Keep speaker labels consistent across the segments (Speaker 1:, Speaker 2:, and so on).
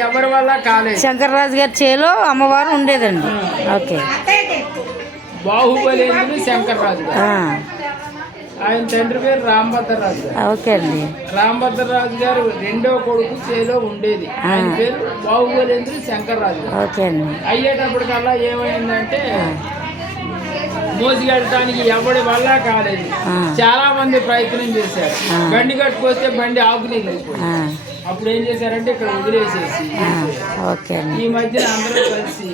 Speaker 1: ఎవరి వల్ల కాలేదు.
Speaker 2: శంకర్రాజు గారి చేలో అమ్మవారు ఉండేదండి. ఓకే.
Speaker 1: బాహుబలేంద్రుడు శంకర్రాజు ఆయన తండ్రి పేరు రాంభద్రరాజు గారు.
Speaker 2: ఓకే అండి.
Speaker 1: రాంభద్రరాజు గారు రెండో కొడుకు చేలో ఉండేది. ఆయన పేరు బాహుబలేంద్రుడు శంకర్రాజు
Speaker 2: ఓకే అండి.
Speaker 1: అయ్యేటప్పటికల్లా ఏమైందంటే మోసిగడటానికి ఎవడి వల్ల కాలేదు. చాలా మంది ప్రయత్నం చేశారు. బండి కట్టుకొస్తే బండి ఆకునీళ్ళు అయిపోయింది
Speaker 2: ఆ,
Speaker 1: అప్పుడు ఏం చేశారంటే ఇక్కడ వదిలేసేసి
Speaker 2: ఓకే
Speaker 1: ఈ మధ్యన అందరూ కలిసి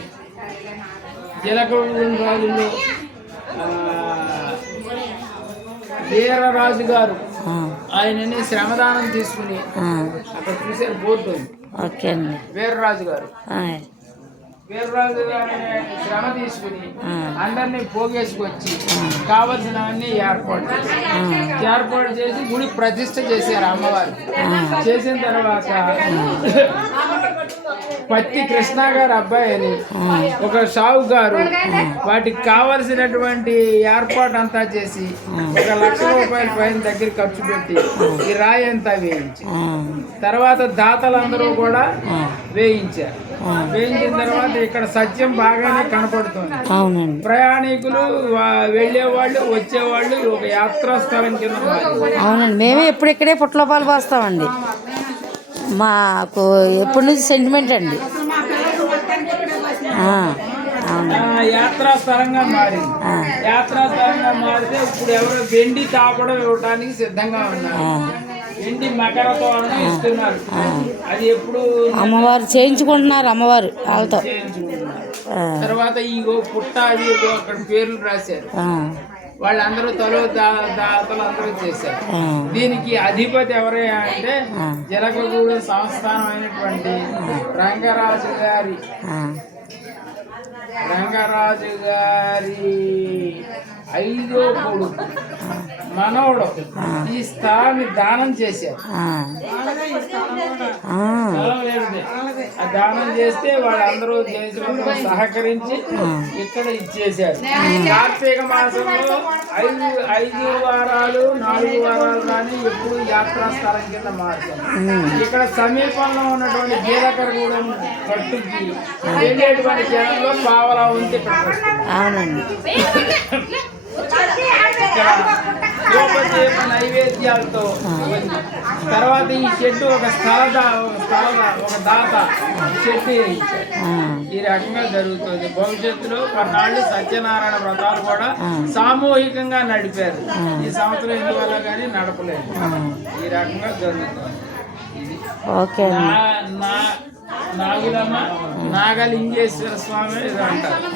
Speaker 1: జలకూరు రాజులు ఆ, వీరరాజు గారు ఆయనని శ్రమదానం తీసుకుని అక్కడ చూసారు బోర్డు
Speaker 2: ఓకే అండి.
Speaker 1: వీరరాజు గారు. శ్రమ తీసుకుని. అందరినీ పోగేసుకొచ్చి కావలసినవన్నీ ఏర్పాటు చేశారు. ఏర్పాటు చేసి గుడి ప్రతిష్ట చేశారు అమ్మవారు చేసిన తర్వాత పత్తి కృష్ణ గారు అబ్బాయి అని. ఒక షావు గారు. వాటికి కావలసినటువంటి ఏర్పాటు అంతా చేసి ఒక లక్ష రూపాయల పైన దగ్గర ఖర్చు పెట్టి ఈ రాయి అంతా వేయించి తర్వాత దాతలందరూ కూడా వేయించారు. వేయించిన తర్వాత ఇక్కడ సత్యం బాగానే కనపడుతుంది. ప్రయాణికులు వెళ్ళేవాళ్ళు వచ్చేవాళ్ళు ఒక యాత్రా స్థలం కింద.
Speaker 2: అవునండి. మేమే ఎప్పుడు ఇక్కడే పుట్లపాలు పోస్తామండి. మాకు ఎప్పటి నుంచి సెంటిమెంట్ అండి.
Speaker 1: మారింది. మారితే ఇప్పుడు ఎవరో వెండి తాపడం ఇవ్వడానికి సిద్ధంగా ఉన్నారు. వెండి మకర తోరణం ఇస్తున్నారు. అది ఎప్పుడు
Speaker 2: అమ్మవారు చేయించుకుంటున్నారు అమ్మవారు వాళ్ళతో.
Speaker 1: తర్వాత ఈగో పుట్ట అది అక్కడ పేర్లు రాశారు. వాళ్ళందరూ తలో దాతలు అందరూ చేశారు. దీనికి అధిపతి ఎవరయ్యా అంటే. జలకగూడెం సంస్థానం అయినటువంటి రంగరాజు గారి. రంగరాజు గారి ఐదో కొడుకు. మనవడు ఈ స్థలాన్ని దానం చేశారు దానం చేస్తే వాళ్ళందరూ దేశంలో సహకరించి ఇక్కడ ఇచ్చేశారు కార్తీక మాసంలో ఐదు ఐదు వారాలు నాలుగు వారాలు కానీ ఎప్పుడు యాత్రా స్థలం కింద మారుతాం. ఇక్కడ సమీపంలో ఉన్నటువంటి జీలకర్రగూడెం గట్టుకి వెళ్ళేటువంటి జనంలో పావలా ఉంది ఇక్కడ.
Speaker 2: అవునండి.
Speaker 1: ఇక్కడ నైవేద్యాలతో. తర్వాత ఈ షెడ్ ఒక స్థల ఒక దాత షెడ్
Speaker 2: ఆ,
Speaker 1: ఈ రకంగా జరుగుతుంది. భవిష్యత్తులో కొన్నాళ్ళు సత్యనారాయణ వ్రతాలు కూడా సామూహికంగా నడిపారు. ఈ సంవత్సరం ఎందువల్ల కానీ నడపలేదు. ఈ రకంగా జరుగుతుంది.
Speaker 2: ఓకే
Speaker 1: నా- నాగులమ్మ నాగలింగేశ్వర స్వామి ఇది అంటారు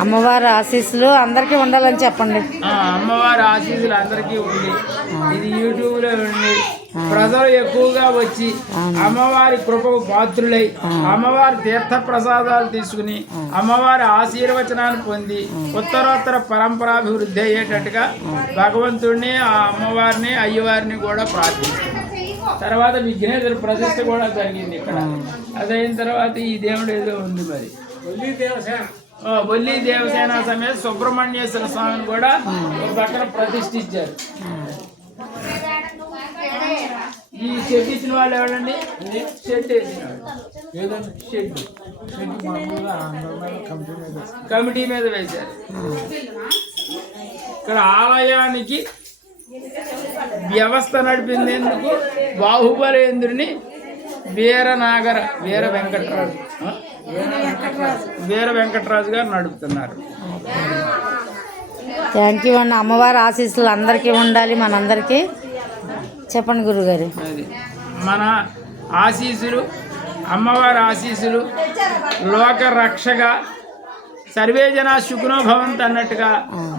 Speaker 2: అమ్మవారి ఆశీస్సులు అందరికీ ఉండాలని చెప్పండి.
Speaker 1: ఆ, అమ్మవారి ఆశీస్సులు అందరికీ ఉంది. ఇది యూట్యూబ్లో ఉంది. ప్రజలు ఎక్కువగా వచ్చి అమ్మవారి కృపకు పాత్రులై అమ్మవారి తీర్థ ప్రసాదాలు తీసుకుని అమ్మవారి ఆశీర్వచనాన్ని పొంది ఉత్తరోత్తర పరంపరాభివృద్ధి అయ్యేటట్టుగా భగవంతుడిని ఆ అమ్మవారిని అయ్యవారిని కూడా ప్రార్థిస్తారు తర్వాత విఘ్నేశ్వర ప్రతిష్ట కూడా జరిగింది ఇక్కడ. అదైన తర్వాత ఈ దేవుడు ఏదో ఉంది మరి. ఆ, వల్లి దేవసేన సమేత సుబ్రహ్మణ్యేశ్వర స్వామిని కూడా ఒక పక్కన ప్రతిష్ఠించారు. ఈ షెడ్ ఇచ్చిన వాళ్ళు ఎవరండి? షెడ్ వేసిన షెడ్. కమిటీ మీద వేశారు. ఇక్కడ ఆలయానికి వ్యవస్థ నడిపిందేందుకు బాహుబలేంద్రుని వీరనాగర వీర వెంకటరాజు? వీర వెంకటరాజు గారు నడుపుతున్నారు
Speaker 2: థ్యాంక్ యూ అండి అమ్మవారి ఆశీస్సులు అందరికీ ఉండాలి మనందరికీ. చెప్పండి గురుగారు.
Speaker 1: అది. మన ఆశీస్సులు అమ్మవారి ఆశీస్సులు లోక రక్షగా సర్వే జన సుఖనో భవంత్ అన్నట్టుగా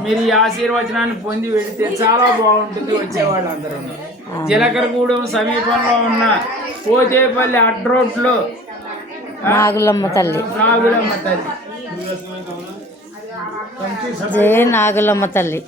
Speaker 1: మీరు ఈ ఆశీర్వచనాన్ని పొంది వెళితే చాలా బాగుంటుంది వచ్చేవాళ్ళందరూ. జీలకర్రగూడెం సమీపంలో ఉన్న పోతేపల్లి అడ్రోడ్లో నాగులమ్మ తల్లి
Speaker 2: జయ నాగులమ్మ తల్లి